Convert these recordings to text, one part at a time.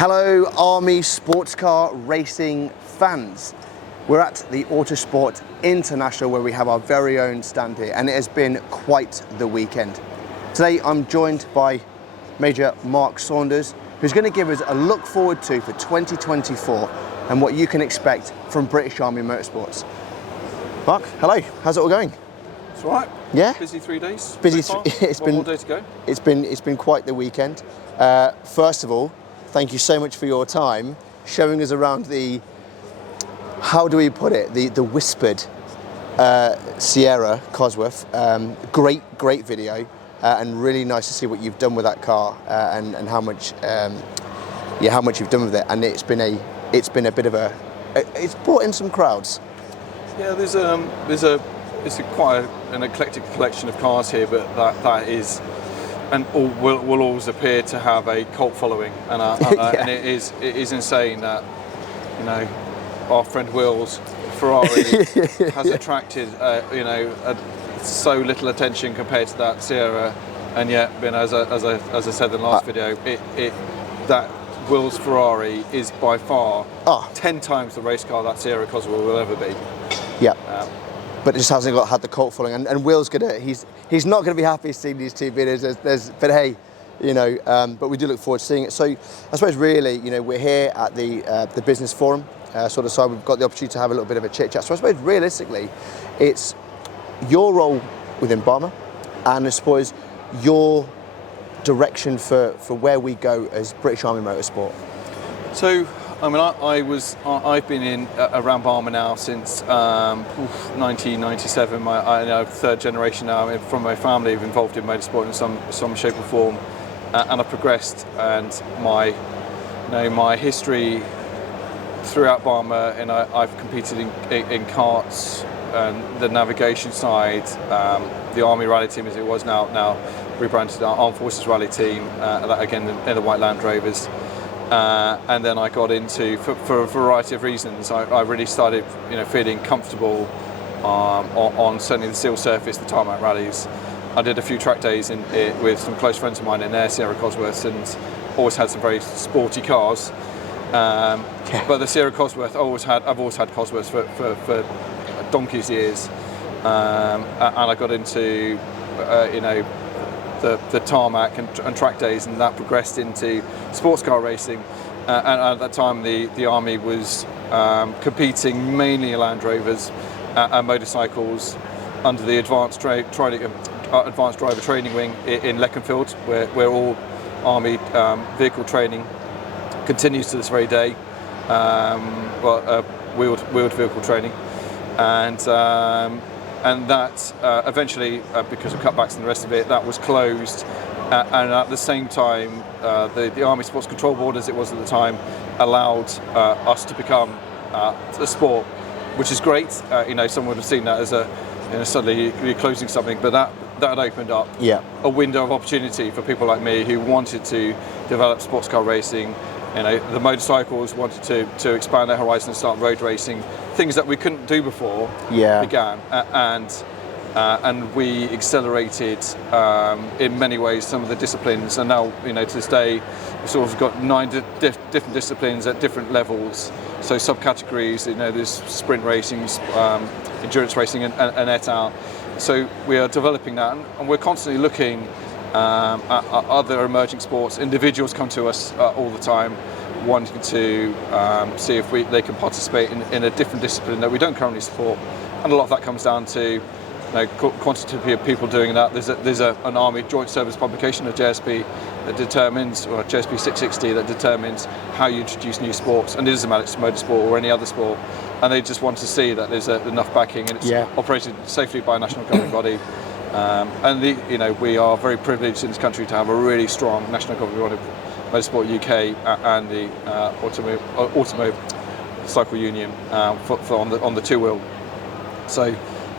Hello Army sports car racing fans. We're at the Autosport International where we have our very own stand here, and it has been quite the weekend. Today I'm joined by Major Mark Saunders, who's going to give us a look forward to for 2024 and what you can expect from British Army Motorsports. Mark, hello, how's it all going? It's all right. Yeah? Busy 3 days. Busy. It's been 1 more day to go. It's been quite the weekend. First of all, thank you so much for your time showing us around the, how do we put it, the whispered Sierra Cosworth. Great video, and really nice to see what you've done with that car and how much you've done with it. And it's been a bit of a, it's brought in some crowds. Yeah, it's quite an eclectic collection of cars here, but that is, and will always appear to have a cult following, and Yeah. and it is insane that, you know, our friend Will's Ferrari has attracted so little attention compared to that Sierra, and yet, as I said in the last video, that Will's Ferrari is by far 10 times the race car that Sierra Cosworth will ever be. Yeah. But it just hasn't had the cult following, and Will's he's not gonna be happy seeing these two videos. But hey, you know, but we do look forward to seeing it. So I suppose really, you know, we're here at the business forum, so we've got the opportunity to have a little bit of a chit chat. So I suppose realistically, it's your role within BAMA, and I suppose your direction for where we go as British Army Motorsport. So, I mean, I've been around BAMA now since 1997. I'm third generation now from my family involved in motorsport in some shape or form, and I've progressed. And my history throughout BAMA, and I've competed in karts and the navigation side, the Army Rally team as it was now rebranded Armed Forces Rally Team, again in the White Land Rovers. And then I got into, for a variety of reasons, I really started, feeling comfortable on certainly the steel surface, the tarmac rallies. I did a few track days with some close friends of mine in their Sierra Cosworths, and always had some very sporty cars. But the Sierra Cosworth, I've always had Cosworths for donkey's years, and I got into, the tarmac and track days, and that progressed into sports car racing. And at that time, the Army was competing mainly in Land Rovers and motorcycles under the Advanced Driver Training Wing in Leconfield, where all Army vehicle training continues to this very day. Wheeled vehicle training, and that eventually, because of cutbacks and the rest of it, that was closed. And at the same time, the Army Sports Control Board, as it was at the time, allowed us to become a sport, which is great. Someone would have seen that as suddenly you're closing something, but that opened up a window of opportunity for people like me who wanted to develop sports car racing. The motorcycles wanted to expand their horizon and start road racing. Things that we couldn't do before began, and we accelerated in many ways some of the disciplines. And now, to this day, we've sort of got 9 different disciplines at different levels. So subcategories, there's sprint racing, endurance racing, and et al. So we are developing that, and we're constantly looking at other emerging sports. Individuals come to us all the time wanting to see if they can participate in a different discipline that we don't currently support, and a lot of that comes down to quantity of people doing that. There's an Army Joint Service publication, a JSP, that determines, or a JSP 660, that determines how you introduce new sports, and it doesn't matter if it's motorsport or any other sport, and they just want to see that there's enough backing, and it's operated safely by a national governing body. And we are very privileged in this country to have a really strong national governing body, Motorsport UK, and the Automocycle Union on the two-wheel. So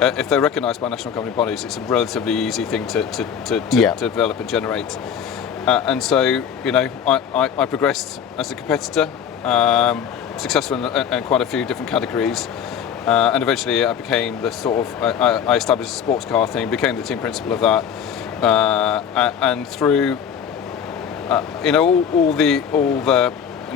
if they're recognised by national governing bodies, it's a relatively easy thing to develop and generate. And so, I progressed as a competitor, successful in quite a few different categories. And eventually I became I established a sports car thing, became the team principal of that, and through all the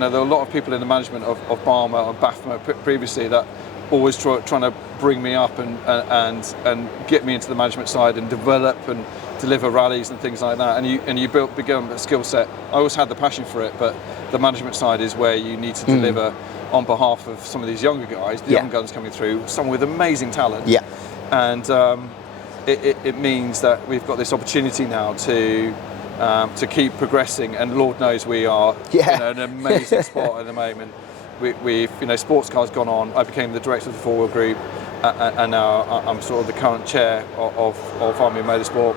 there were a lot of people in the management of BAMA or BAFMA previously that always trying to bring me up and get me into the management side and develop and deliver rallies and things like that. And you become a skill set. I always had the passion for it, but the management side is where you need to deliver on behalf of some of these younger guys, the young guns coming through, some with amazing talent. Yeah. And it means that we've got this opportunity now to keep progressing, and Lord knows we are in an amazing spot at the moment. We've sports cars gone on. I became the director of the four-wheel group, and now I'm sort of the current chair of Army Motorsport.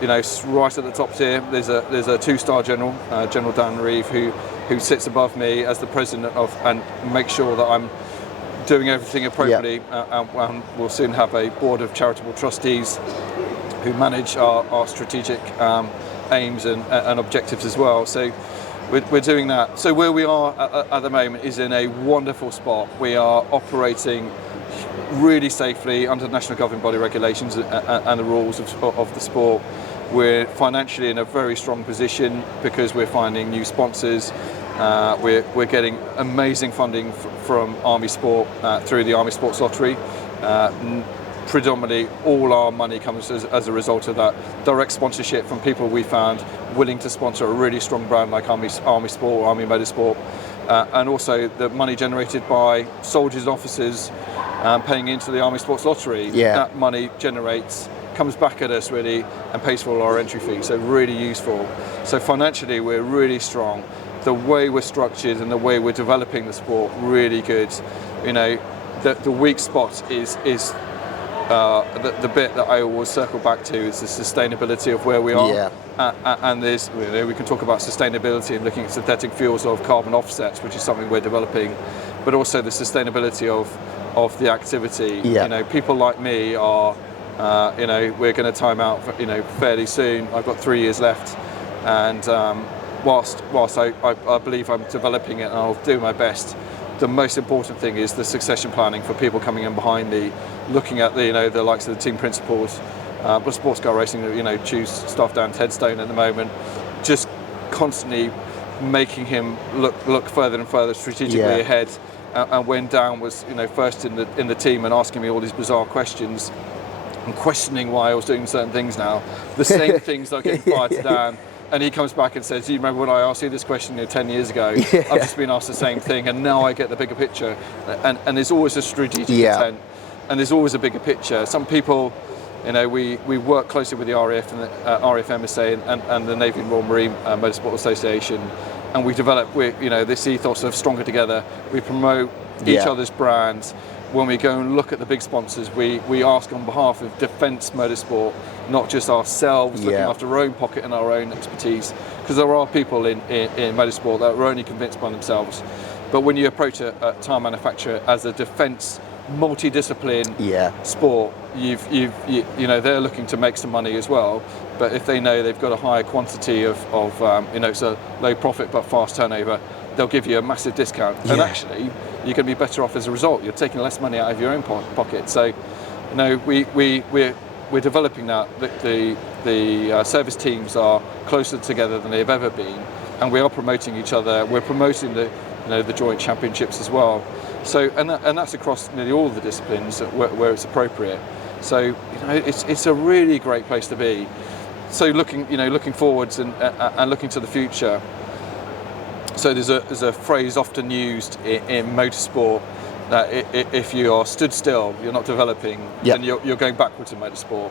Right at the top tier, there's a two-star general, General Dan Moughton, who sits above me as the president of, and makes sure that I'm doing everything appropriately. And we'll soon have a board of charitable trustees who manage our strategic aims and objectives as well. So we're doing that. So where we are at the moment is in a wonderful spot. We are operating really safely under national governing body regulations and the rules of the sport. We're financially in a very strong position because we're finding new sponsors. We're getting amazing funding from Army Sport through the Army Sports Lottery. Predominantly all our money comes as a result of that direct sponsorship from people we found willing to sponsor a really strong brand like Army Sport or Army Motorsport, and also the money generated by soldiers and officers paying into the Army Sports Lottery. That money comes back at us really and pays for all our entry fees, so really useful. So financially we're really strong. The way we're structured and the way we're developing the sport, really good. The weak spot is the bit that I always circle back to is the sustainability of where we are. And there's, we can talk about sustainability and looking at synthetic fuels of carbon offsets, which is something we're developing, but also the sustainability of the activity. People like me are, we're going to time out, fairly soon. I've got 3 years left, and whilst I believe I'm developing it and I'll do my best, the most important thing is the succession planning for people coming in behind me, looking at the likes of the team principals, but sports car racing, choose stuff down Ted Stone at the moment, just constantly making him look further and further strategically ahead. And when Dan was first in the team and asking me all these bizarre questions and questioning why I was doing certain things now, the same things that are getting fired to Dan. And he comes back and says, do you remember when I asked you this question 10 years ago? I've just been asked the same thing, and now I get the bigger picture. And there's always a strategic intent, and there's always a bigger picture. Some people, we work closely with the RAF and the RAF MSA and the Navy and Royal Marine Motorsport Association, and we develop this ethos of stronger together. We promote each other's brands. When we go and look at the big sponsors, we ask on behalf of Defence Motorsport, not just ourselves looking after our own pocket and our own expertise, because there are people in motorsport that are only convinced by themselves. But when you approach a tyre manufacturer as a defence, multidiscipline sport, they're looking to make some money as well. But if they know they've got a higher quantity of it's a low profit but fast turnover, they'll give you a massive discount. And actually, you're going to be better off as a result. You're taking less money out of your own pocket. So, we're developing that. The service teams are closer together than they've ever been, and we are promoting each other. We're promoting the joint championships as well. So, and that's across nearly all the disciplines where it's appropriate. So, it's a really great place to be. So, looking forwards and looking to the future. So there's a phrase often used in motorsport that if you are stood still, you're not developing, then you're going backwards in motorsport.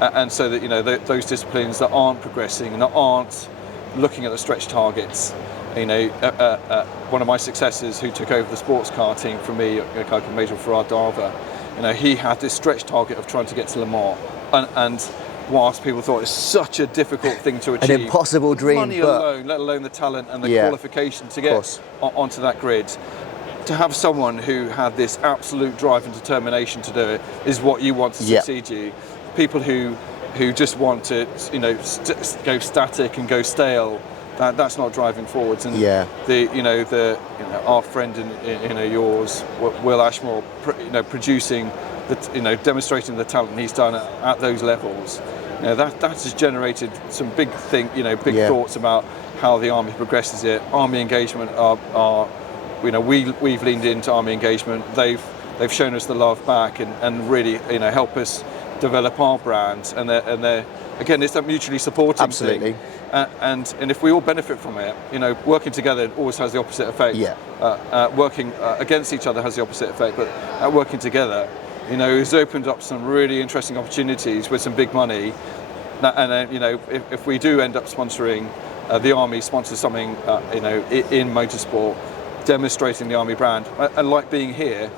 And so that those disciplines that aren't progressing and that aren't looking at the stretch targets. One of my successors who took over the sports car team from me, a guy called Major Farad Darva, he had this stretch target of trying to get to Le Mans, and whilst people thought it's such a difficult thing to achieve, an impossible dream, money alone, let alone the talent and the qualification to get onto that grid, to have someone who had this absolute drive and determination to do it is what you want to succeed you. People who just want to go static and go stale, that's not driving forwards. And our friend in yours, Will Ashmore, producing demonstrating the talent he's done at those levels that has generated some big Yeah. thoughts about how the Army progresses it. Army engagement are we've leaned into Army engagement. They've shown us the love back and really help us develop our brand. And they're again, it's that mutually supporting Absolutely. thing. And if we all benefit from it, working together always has the opposite effect. Yeah. Working against each other has the opposite effect, but working together, it's opened up some really interesting opportunities with some big money. And if we do end up sponsoring, the Army sponsors something, in motorsport, demonstrating the Army brand, and like being here,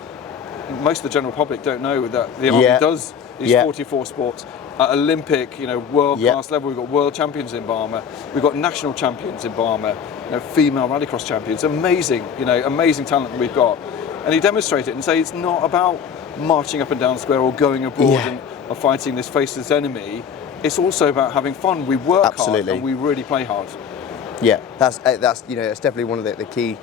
most of the general public don't know that the Army does these 44 sports at Olympic, world-class level. We've got world champions in BAMA, we've got national champions in BAMA, female rallycross champions. Amazing, amazing talent that we've got. And he demonstrated it and say it's not about marching up and down the square or going abroad and fighting this faceless enemy. It's also about having fun. We work hard and we really play hard. Yeah, that's it's definitely one of the key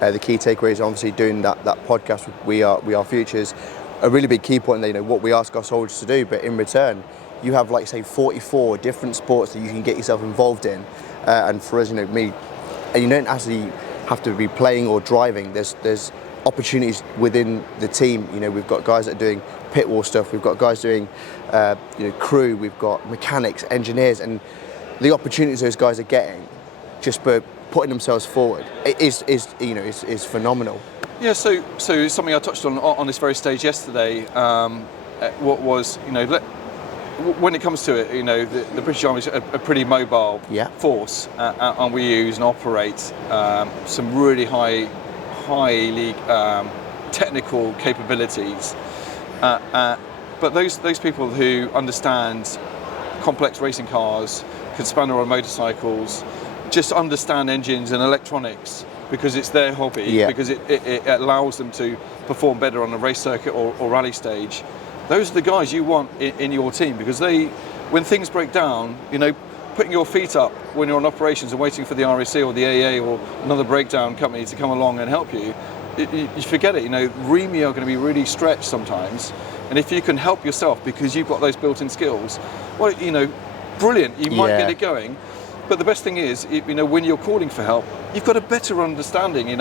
takeaways. Obviously, doing that podcast with We Are Futures, a really big key point. What we ask our soldiers to do, but in return, you have say 44 different sports that you can get yourself involved in. And for us, me, and you don't actually have to be playing or driving. There's opportunities within the team. We've got guys that are doing pit wall stuff. We've got guys doing crew. We've got mechanics, engineers, and the opportunities those guys are getting just by putting themselves forward is phenomenal. Yeah. So something I touched on this very stage yesterday. What was when it comes to it, the British Army is a pretty mobile force, and we use and operate some really highly technical capabilities. But those people who understand complex racing cars, can span around motorcycles, just understand engines and electronics because it's their hobby, because it allows them to perform better on a race circuit or rally stage. Those are the guys you want in your team, because when things break down, putting your feet up when you're on operations and waiting for the RAC or the AA or another breakdown company to come along and help you, you forget it. REME are going to be really stretched sometimes, and if you can help yourself because you've got those built-in skills, well, brilliant. You might get it going. But the best thing is, when you're calling for help, you've got a better understanding.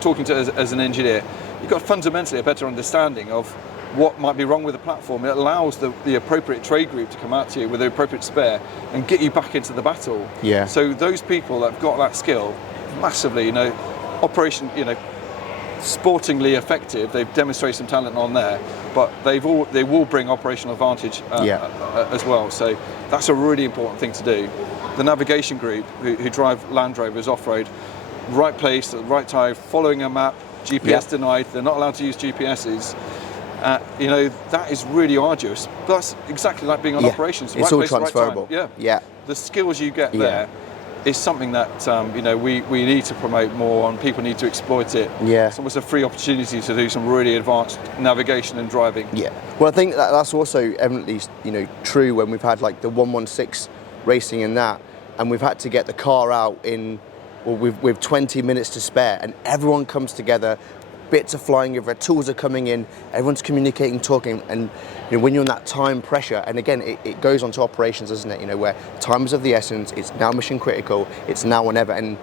Talking to as an engineer, you've got fundamentally a better understanding of what might be wrong with the platform. It allows the appropriate trade group to come out to you with the appropriate spare and get you back into the battle. Yeah. So those people that have got that skill, massively, operation, sportingly effective. They've demonstrated some talent on there, but they will bring operational advantage as well. So that's a really important thing to do. The navigation group who drive Land Rovers off-road, right place at the right time, following a map, GPS denied, they're not allowed to use GPSs. That is really arduous. But that's exactly like being on operations. It's right all place, transferable. Right time. The skills you get there is something that we need to promote more, and people need to exploit it. It's almost a free opportunity to do some really advanced navigation and driving. Well, I think that's also evidently true when we've had like the 116 racing in that, and we've had to get the car out with 20 minutes to spare, and everyone comes together. Bits are flying over, tools are coming in, everyone's communicating, talking, and when you're in that time pressure, and again, it goes on to operations, doesn't it? Where time is of the essence, it's now mission critical, it's now or never, and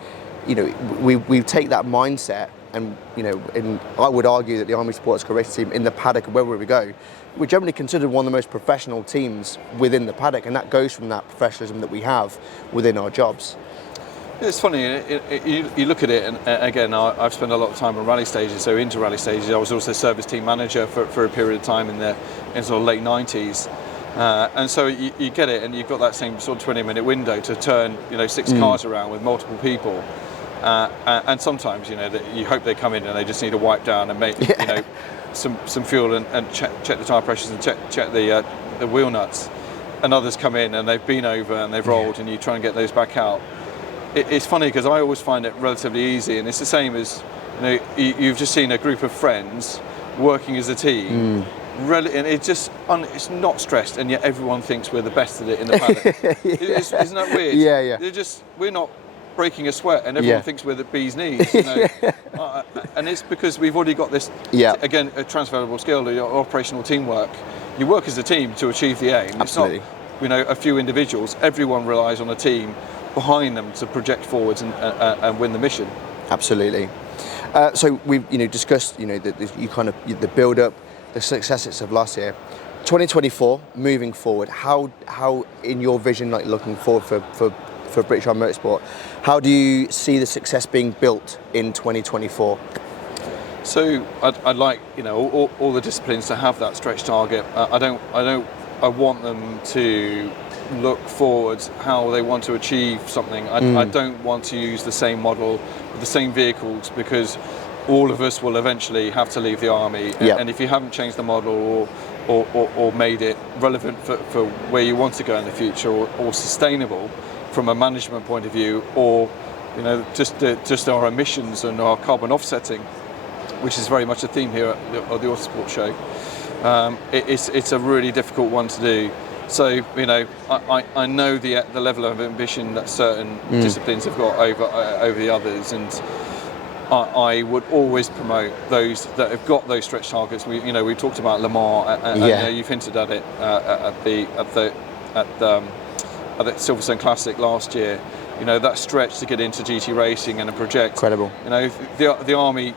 we take that mindset, and and I would argue that the Army Sports Car Racing Team in the paddock, wherever we go, we're generally considered one of the most professional teams within the paddock, and that goes from that professionalism that we have within our jobs. It's funny, you look at it, and again, I've spent a lot of time on rally stages, so into rally stages. I was also service team manager for a period of time in sort of late 90s. And so you get it, and you've got that same sort of 20-minute window to turn 6 cars around with multiple people. And sometimes, you hope they come in and they just need to wipe down and make some fuel and check the tyre pressures and check the wheel nuts. And others come in and they've been over and they've rolled, and you try and get those back out. It's funny because I always find it relatively easy, and it's the same as you've just seen a group of friends working as a team, and it's not stressed, and yet everyone thinks we're the best at it in the paddock. Isn't that weird? We're not breaking a sweat, and everyone thinks we're the bee's knees. And it's because we've already got this again a transferable skill, your operational teamwork. You work as a team to achieve the aim. Absolutely. a few individuals. Everyone relies on a team behind them to project forwards and win the mission. Absolutely. So we've discussed the build up, the successes of last year. 2024, moving forward, how in your vision, like looking forward for British Army Motorsport, how do you see the success being built in 2024? So I'd like all the disciplines to have that stretch target. I want them to look forward how they want to achieve something. I don't want to use the same model, the same vehicles, because all of us will eventually have to leave the army. Yep. And if you haven't changed the model or made it relevant for where you want to go in the future, or sustainable from a management point of view, or just our emissions and our carbon offsetting, which is very much a theme here at the Autosport show, it's a really difficult one to do. So I know the level of ambition that certain disciplines have got over the others, and I would always promote those that have got those stretch targets. We talked about Le Mans, and you've hinted at it at the Silverstone Classic last year. That stretch to get into GT racing and a project. Incredible. The army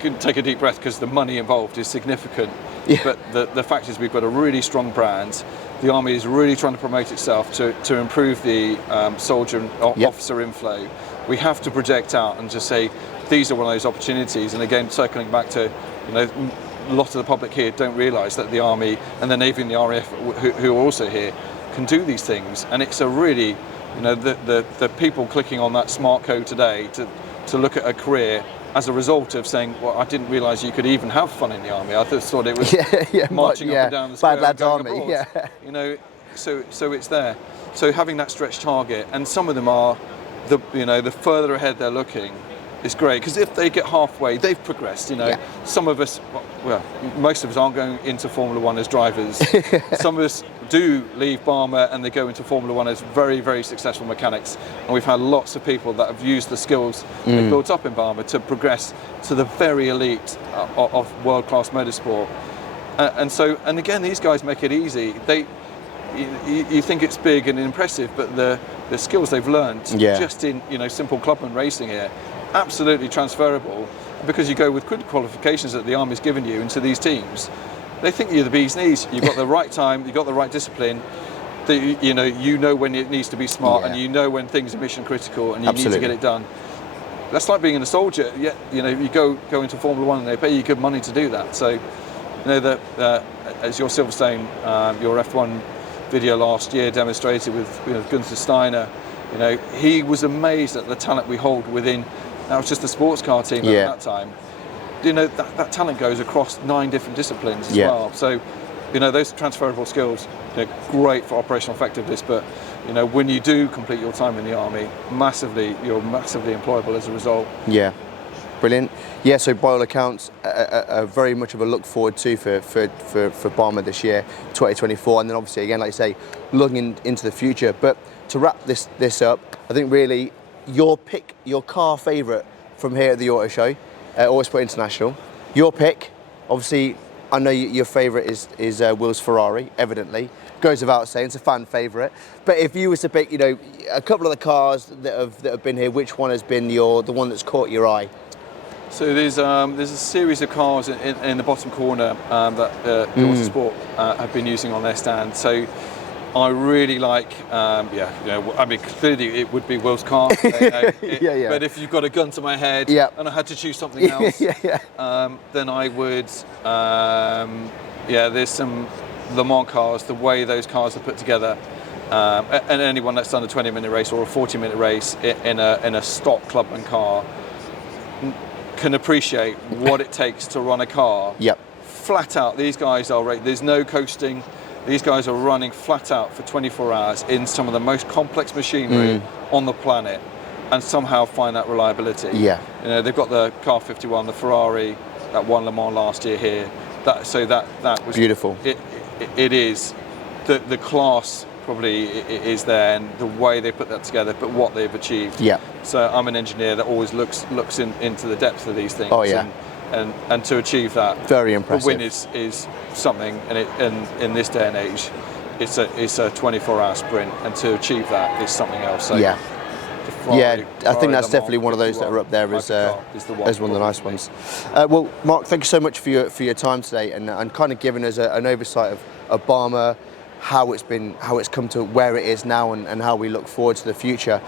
can take a deep breath because the money involved is significant. Yeah. But the fact is, we've got a really strong brand. The army is really trying to promote itself to improve the soldier and officer inflow. We have to project out and just say, these are one of those opportunities. And again, circling back to, a lot of the public here don't realise that the Army and the Navy and the RAF, who are also here, can do these things. And it's a really, the people clicking on that smart code today to look at a career as a result of saying, well, I didn't realise you could even have fun in the Army. I just thought it was marching up and down the square. Bad lads and army, abroad. So it's there. So having that stretch target, and some of them are, the further ahead they're looking, is great, because if they get halfway, they've progressed. Some of us, well, most of us aren't going into Formula One as drivers. Some of us do leave BAMA and they go into Formula One as very, very successful mechanics. And we've had lots of people that have used the skills they've built up in BAMA to progress to the very elite of world-class motorsport. And again, these guys make it easy. You think it's big and impressive, but the skills they've learned just in simple clubman racing here, absolutely transferable, because you go with good qualifications that the Army's given you into these teams. They think you're the bee's knees. You've got the right time, you've got the right discipline. You know when it needs to be smart, and you know when things are mission critical, and you need to get it done. That's like being a soldier. You go into Formula One and they pay you good money to do that. So, as your Silverstone, your F1 video last year demonstrated with Gunther Steiner, he was amazed at the talent we hold within. That was just a sports car team at that time. That talent goes across 9 different disciplines as well. So, those transferable skills, great for operational effectiveness. But, when you do complete your time in the Army, you're massively employable as a result. Yeah, brilliant. Yeah, so by all accounts, very much of a look forward to for BAMA this year, 2024, and then obviously again, like you say, looking into the future. But to wrap this up, I think really your car favourite from here at the Auto Show, Autosport International. Your pick, obviously, I know your favourite is Will's Ferrari, evidently. Goes without saying, it's a fan favourite. But if you was to pick, a couple of the cars that have been here, which one has been the one that's caught your eye? So there's a series of cars in the bottom corner that Autosport have been using on their stand. So I really like, clearly it would be Will's car. But if you've got a gun to my head and I had to choose something else, then I would, there's some Le Mans cars, the way those cars are put together, and anyone that's done a 20-minute race or a 40-minute race in a stock clubman car can appreciate what it takes to run a car. Flat out, these guys are, there's no coasting. These guys are running flat out for 24 hours in some of the most complex machinery on the planet, and somehow find that reliability. They've got the Car 51, the Ferrari that won Le Mans last year here. That was beautiful. It is the class probably is there, and the way they put that together, but what they've achieved. So I'm an engineer that always looks into the depth of these things. And to achieve that, very impressive. The win is something, and in this day and age, it's a 24-hour sprint, and to achieve that is something else. So yeah. Ferrari, I think that's Le Mans definitely one of those that are up there as one of the nice ones. Well, Mark, thank you so much for your time today, and kind of giving us an oversight of BAMA, how it's come to where it is now, and how we look forward to the future.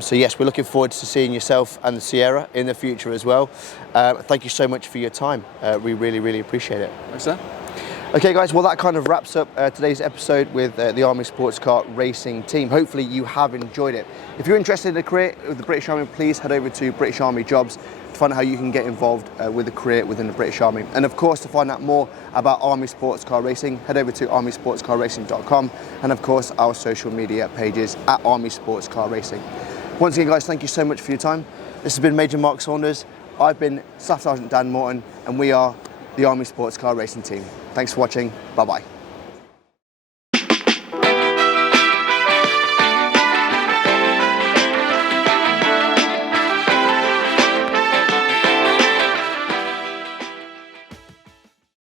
So yes, we're looking forward to seeing yourself and the Sierra in the future as well. Thank you so much for your time. We really, really appreciate it. Thanks, sir. Okay guys, well that kind of wraps up today's episode with the Army Sports Car Racing team. Hopefully you have enjoyed it. If you're interested in a career with the British Army, please head over to British Army Jobs to find out how you can get involved with a career within the British Army. And of course, to find out more about Army Sports Car Racing, head over to armysportscarracing.com, and of course our social media pages at Army Sports Car Racing. Once again guys, thank you so much for your time. This has been Maj Mark Saunders. I've been Staff Sergeant Dan Moughton, and we are the Army Sports Car Racing team. Thanks for watching. Bye-bye.